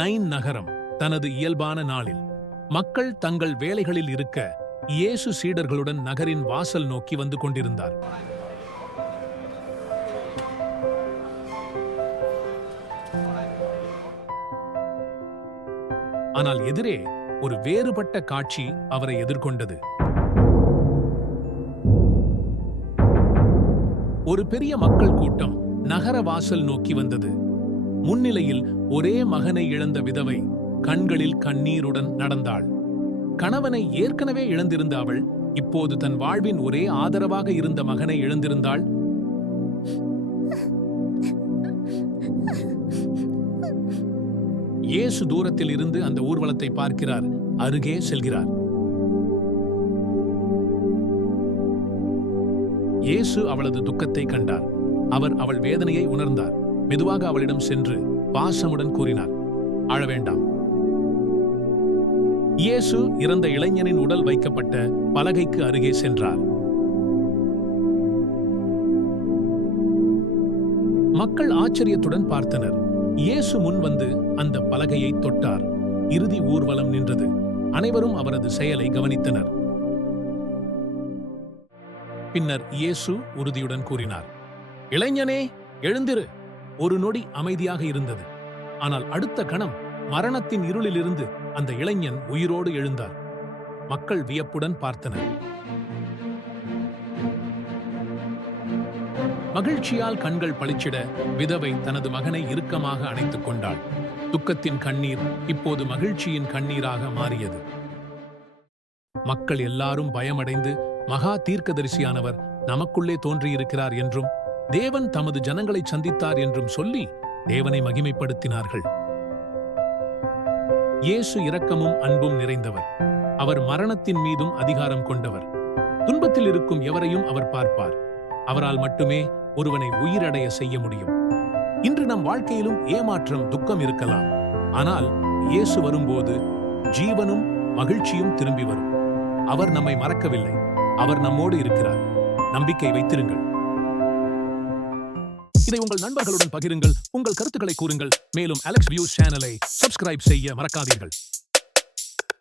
Nine நகரம் தனது இயல்பான நாளில் மக்கள் தங்கள் வேலைகளில் இருக்க இயேசு சீடர்களுடன் நகரின் வாசல் நோக்கி வந்து கொண்டிருந்தார். ஆனால் எதிரே ஒரு வேறுபட்ட காட்சி அவரை எதிர்கொண்டது. ஒரு பெரிய மக்கள் கூட்டம் நகர வாசல் நோக்கி வந்தது. முன்னிலையில் ஒரே மகனை இழந்த விதவை கண்களில் கண்ணீருடன் நடந்தாள். கணவனை ஏற்கனவே இழந்திருந்த அவள் இப்போது தன் வாழ்வின் ஒரே ஆதரவாக இருந்த மகனை இழந்திருந்தாள். இயேசு தூரத்தில் இருந்து அந்த ஊர்வலத்தை பார்க்கிறார். அருகே செல்கிறார். இயேசு அவளது துக்கத்தை கண்டார். அவர் அவள் வேதனையை உணர்ந்தார். மெதுவாக அவளிடம் சென்று பாசமுடன் கூறினார், அழ வேண்டாம். இயேசு இறந்த இளைஞனின் உடல் வைக்கப்பட்ட பலகைக்கு அருகே சென்றார். மக்கள் ஆச்சரியத்துடன் பார்த்தனர். இயேசு முன் வந்து அந்த பலகையை தொட்டார். இறுதி ஊர்வலம் நின்றது. அனைவரும் அவரது செயலை கவனித்தனர். பின்னர் இயேசு உறுதியுடன் கூறினார், இளைஞனே, எழுந்திரு. ஒரு நொடி அமைதியாக இருந்தது. ஆனால் அடுத்த கணம் மரணத்தின் இருளிலிருந்து அந்த இளைஞன் உயிரோடு எழுந்தார். மக்கள் வியப்புடன் பார்த்தனர். மகிழ்ச்சியால் கண்கள் பளிச்சிட விதவை தனது மகனை இறுக்கமாக அணைத்துக் கொண்டாள். துக்கத்தின் கண்ணீர் இப்போது மகிழ்ச்சியின் கண்ணீராக மாறியது. மக்கள் எல்லாரும் பயமடைந்து, மகா தீர்க்கதரிசியானவர் நமக்குள்ளே தோன்றியிருக்கிறார் என்றும் தேவன் தமது ஜனங்களை சந்தித்தார் என்றும் சொல்லி தேவனை மகிமைப்படுத்தினார்கள். இயேசு இரக்கமும் அன்பும் நிறைந்தவர். அவர் மரணத்தின் மீதும் அதிகாரம் கொண்டவர். துன்பத்தில் இருக்கும் எவரையும் அவர் பார்ப்பார். அவரால் மட்டுமே ஒருவனை உயிரடைய செய்ய முடியும். இன்று நம் வாழ்க்கையிலும் ஏமாற்றம், துக்கம் இருக்கலாம். ஆனால் இயேசு வரும்போது ஜீவனும் மகிழ்ச்சியும் திரும்பி வரும். அவர் நம்மை மறக்கவில்லை. அவர் நம்மோடு இருக்கிறார். நம்பிக்கை வைத்திருங்கள். இதை உங்கள் நண்பர்களுடன் பகிருங்கள். உங்கள் கருத்துக்களை கூறுங்கள். மேலும் அலெக்ஸ் வியூஸ் சேனலை சப்ஸ்கிரைப் செய்ய மறக்காதீர்கள்.